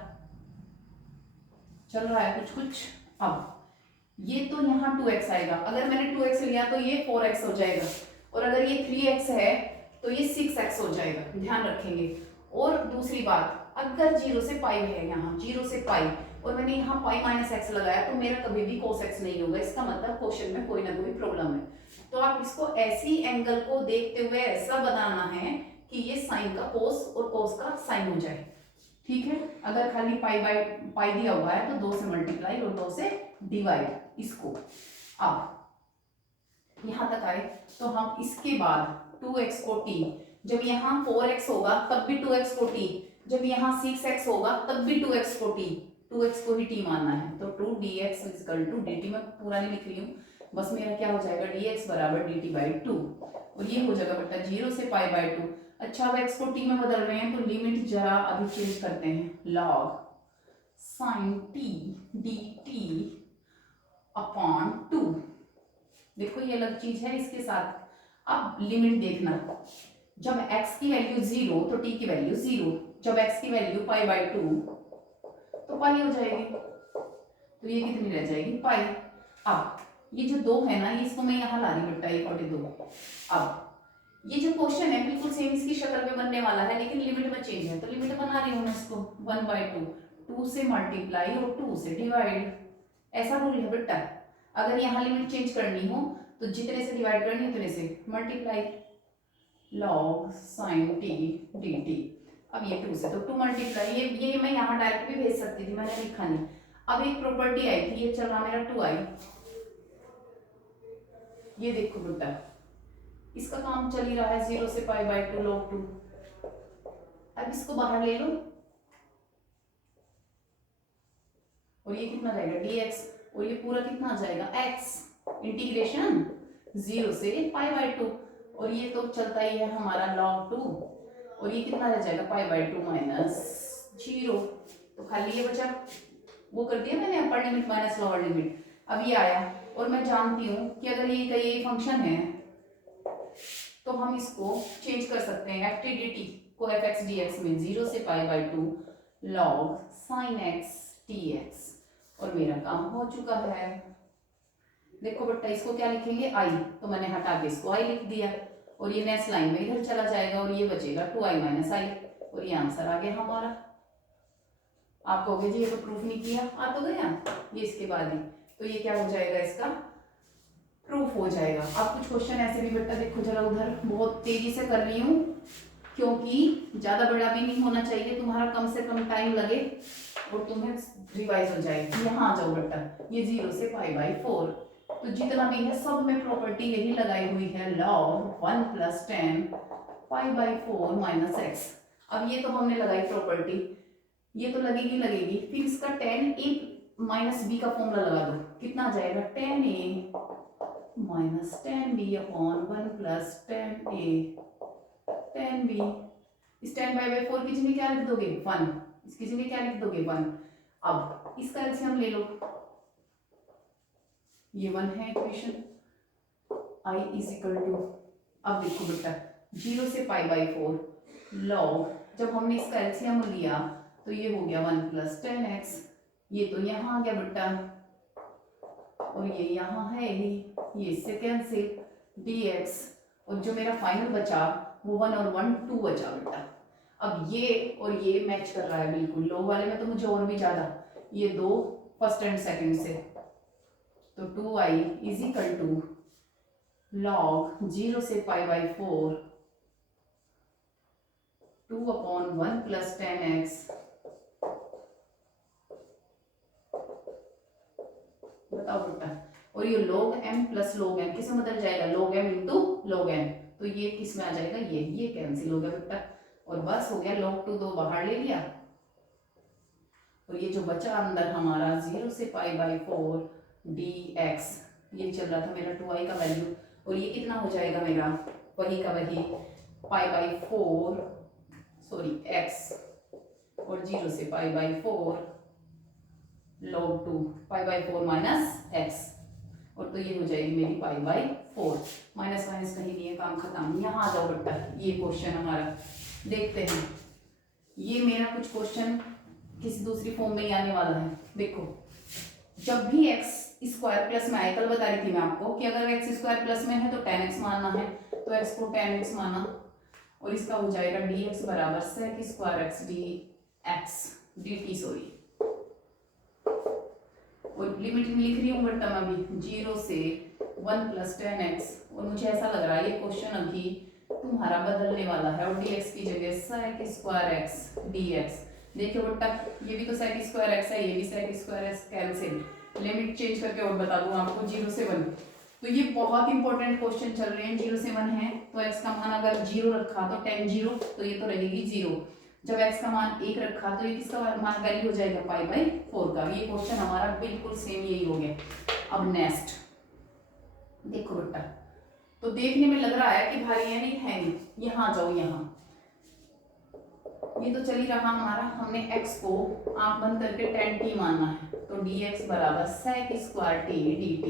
चल रहा है कुछ कुछ। अब ये तो यहाँ 2x आएगा, अगर मैंने 2x लिया तो ये 4x हो जाएगा, और अगर ये 3x है तो ये 6x हो जाएगा, ध्यान रखेंगे। और दूसरी बात, अगर 0 से पाई है, यहाँ 0 से पाई, और मैंने यहाँ पाई माइनस एक्स लगाया, तो मेरा कभी भी cos x नहीं होगा, इसका मतलब क्वेश्चन में कोई ना कोई प्रॉब्लम है। तो आप इसको ऐसी एंगल को देखते हुए ऐसा बनाना है कि ये साइन का कोस और कोस का साइन हो जाए, ठीक है। अगर खाली पाई दिया हुआ है तो 2 से मल्टीप्लाई और 2 से डिवाइड इसको। अब यहाँ तक आए तो हम इसके बाद 2x को t, जब यहाँ 4x होगा तब भी 2x को t, जब यहाँ 6x होगा तब भी 2x को t, 2x को ही t मानना है। तो 2dx इक्वल टू dt, मैं पूरा नहीं लिख रही हूँ, बस मेरा क्या हो जाएगा dx बराबर dt बाई 2, और ये हो जाएगा बेटा 0 से पाई बाई 2। अच्छा अब x को t में बदल रहे हैं तो लिमिट जरा अभी चेंज करते हैं, log sin t dt upon 2। देखो ये अलग चीज है इसके साथ। अब लिमिट देखना, जब x की वैल्यू 0 तो t की वैल्यू 0, जब x की वैल्यू पाई बाई 2 तो पाई हो जाएगी, तो ये कितनी रह जाएगी पाई। अब ये जो 2 है ना, इसको मैं यहाँ ला रही बेटा 1/2। अब ये जो क्वेश्चन है बिल्कुल सेम इसकी शक्ल में बनने वाला है, लेकिन लिमिट में चेंज है, तो लिमिट बना रही हूँ मैं इसको 1/2, 2 से मल्टीप्लाई और 2 से डिवाइड, ऐसा रूल है बेटा। अगर यहाँ लिमिट चेंज करनी हो तो जितने से डिवाइड करनी है उतने से multiply, log sin t dt। अब ये 2 से तो 2 मल्टीप्लाई, ये मैं यहाँ डायरेक्ट भी भेज सकती थी, मैंने लिखा नहीं। अब एक प्रॉपर्टी आई थी, ये चल रहा मेरा 2i, ये देखो बेटा इसका काम चल ही रहा है 0 से पाई बाई 2 log 2। अब इसको बाहर ले लो और ये कितना रहेगा dx, और ये पूरा कितना आ जाएगा x, इंटीग्रेशन 0 से पाई बाई 2, और ये तो चलता ही है हमारा log 2, और ये कितना रह जाएगा पाई बाई 2 माइनस 0, तो खाली ये बचा, वो कर दिया मैंने upper limit minus lower limit. अब ये आया और मैं जानती हूँ कि अगर ये कई फंक्शन है तो हम इसको चेंज कर सकते हैं, एफ टी डी टी को एफ एक्स डी एक्स में 0 से pi by 2 log sin x dx, और मेरा काम हो चुका है। देखो बेटा इसको क्या लिखेंगे i, तो मैंने हटा के इसको i लिख दिया, और ये नेक्स्ट लाइन में इधर चला जाएगा और ये बचेगा 2i माइनस i, और ये आंसर आ गया हमारा। आप कहोगे जी ये तो प्रूफ नहीं किया, आ तो गया ये इसके बाद ही, तो ये क्या हो जाएगा इसका प्रूफ हो जाएगा। अब कुछ क्वेश्चन ऐसे भी बेटा देखो जरा, उधर बहुत तेजी से कर रही हूँ क्योंकि ज्यादा बड़ा भी नहीं होना चाहिए, तुम्हारा कम से कम टाइम लगे और तुम्हें रिवाइज हो जाए। यहाँ आ जाओ बेटा, ये 0 से पाई बाई 4, तो जितना भी है सब में प्रॉपर्टी यही लगाई हुई है, log 1 + 10 pi by 4 minus x। अब ये तो हमने लगाई प्रॉपर्टी, ये तो लगेगी, फिर इसका 10a माइनस b का फॉर्मूला लगा दो, कितना आ जाएगा 10a minus 10b upon 1 + 10a 10b। इस 10 पाई बाई 4 की जगह क्या लिख दोगे 1, इसकी जगह क्या लिख दोगे 1। अब इसका एलसीएम ले लो, ये 1 है इक्वेशन, i = अब देखो बेटा 0 से पाई बाई 4 log, जब हमने इसका एलसीएम लिया तो ये हो गया 1 + 10x, ये तो यहाँ आ गया बेटा, और ये यहाँ है ही, ये इससे कैंसिल dx, और जो मेरा फाइनल बचा वो 1 और 1 2 बचा बेटा। अब ये और ये मैच कर रहा है बिल्कुल, लोग वाले में तो मुझे और भी ज्यादा, ये 2 फर्स्ट एंड सेकंड से, तो 2i = log 0 से पाई बाई 4 2 अपॉन 1 + 10x, बताओ बेटा, और ये log m + log n किसमें बदल जाएगा, log m × log n, तो ये किस में आ जाएगा, ये कैंसिल हो गया बेटा, और बस हो गया log 2 2 बाहर ले लिया, और ये जो बचा अंदर हमारा 0 से पाई बाई 4 dx, ये चल रहा था मेरा 2i का वैल्यू, और ये कितना हो जाएगा मेरा वही का वही पाई बाई 4 सॉरी x, और 0 से pi by 4 log 2 pi by 4 minus x, और तो ये हो जाएगी मेरी पाई बाई 4, माइनस माइनस कहीं नहीं है, काम खत्म। यहाँ आ जाओ बेटा, ये क्वेश्चन हमारा देखते हैं, ये मेरा कुछ क्वेश्चन किसी दूसरी फॉर्म में ही आने वाला है। देखो जब भी x² प्लस में आए, कल बता रही थी मैं आपको कि अगर x² प्लस में है तो 10x मानना है, तो x को 10x माना, और इसका हो जाएगा dx बराबर sec² x dx dt sorry, और लिमिट लिख रही हूँ बेटा मैं अभी 0 से 1 + 10x, और मुझे ऐसा लग रहा है ये क्वेश्चन अभी तुम्हारा बदलने वाला है, और dx की जगह sec² x dx। देखो बेटा ये भी तो sec² x है, ये भी sec² x, cancel, limit change करके और बता दूं आपको 0 से 1, तो ये बहुत इंपॉर्टेंट क्वेश्चन चल रहे हैं। 0 से 1 है तो x का मान अगर 0 रखा तो tan 0, तो ये तो रहेगी 0। जब x का मान 1 रखा तो ये किसका मान वैल्यू हो जाएगा π/4 का। ये क्वेश्चन हमारा बिल्कुल सेम यही हो गया। अब नेक्स्ट देखो बेटा, तो देखने में लग रहा है कि भारी है नहीं, है नहीं। यहाँ जाओ, यहाँ ये तो चल ही रहा हमारा। हमने x को आंख बंद करके tan t मानना है, तो dx बराबर sec स्क्वायर t dt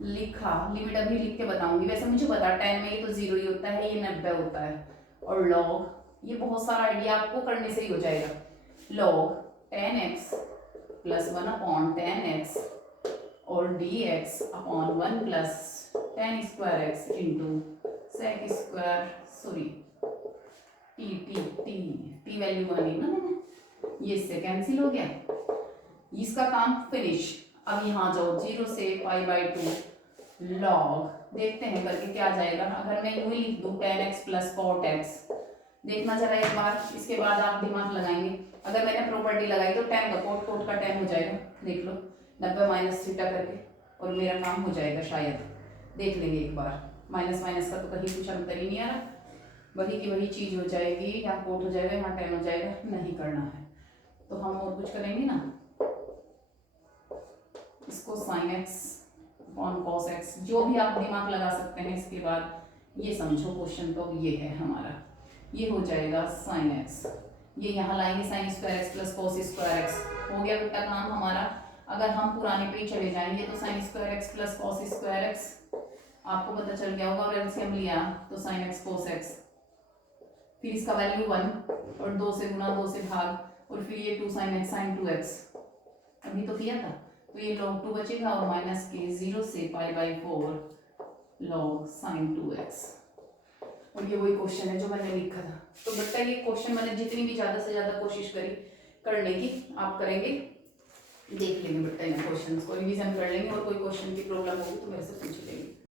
लिखा। लिमिट अभी लिख के बताऊंगी। वैसे मुझे पता tan में ये तो 0 ही होता है, ये 90 होता है। और log, ये बहुत सारा आइडिया आपको करने से ही हो जाएगा। log tan x plus 1/tan x और dx upon 1 plus tan square x into sec square sorry T value बनी ना मैंने, ये इससे कैंसिल हो गया। इसका काम फिनिश। अब यहाँ जाओ 0 से π/2 लॉग, देखते हैं करके क्या जाएगा। अगर मैं यूं ही लिख दूँ tan x plus cot x, देखना जरा एक बार, इसके बाद आप दिमाग लगाएंगे। अगर मैंने प्रॉपर्टी लगाई तो tan का कोट का tan हो जाएगा, देख लो 90 माइनस थीटा करके, और मेरा काम हो जाएगा शायद। देख लेंगे एक बार। माइनस माइनस का तो कहीं कुछ अंतर ही नहीं आ रहा, वही की वही चीज हो जाएगी। यहाँ कोट हो जाएगा, यहाँ tan हो जाएगा, नहीं करना है तो हम और कुछ करेंगे ना। इसको sin x upon cos x, जो भी आप दिमाग लगा सकते हैं। इसके बाद ये समझो क्वेश्चन तो ये है हमारा, ये हो जाएगा sin x, ये यहाँ लाएंगे sin square x plus cos square x। हो गया बेटा काम हमारा। अगर हम पुराने पे ही चले जाएंगे तो sin square x plus cos square x आपको पता चल गया होगा, और एलसीएम लिया तो sin x cos x, फिर इसका वैल्यू 1 और 2 से गुना 2 से भाग, और फिर ये 2 sin x sin 2x अभी तो किया था, तो ये log 2 बचेगा और माइनस के 0 से π/4 log sin 2x। और ये वही क्वेश्चन है जो मैंने लिखा था। तो बेटा ये क्वेश्चन मैंने जितनी भी ज़्यादा से ज़्यादा कोशिश करी करने की, आप करेंगे, देख लेंगे बेटा इन क्वेश्चंस को रिवीजन कर लेंगे, और कोई क्वेश्चन की प्रॉब्लम होगी तो मेरे से पूछ लेंगे।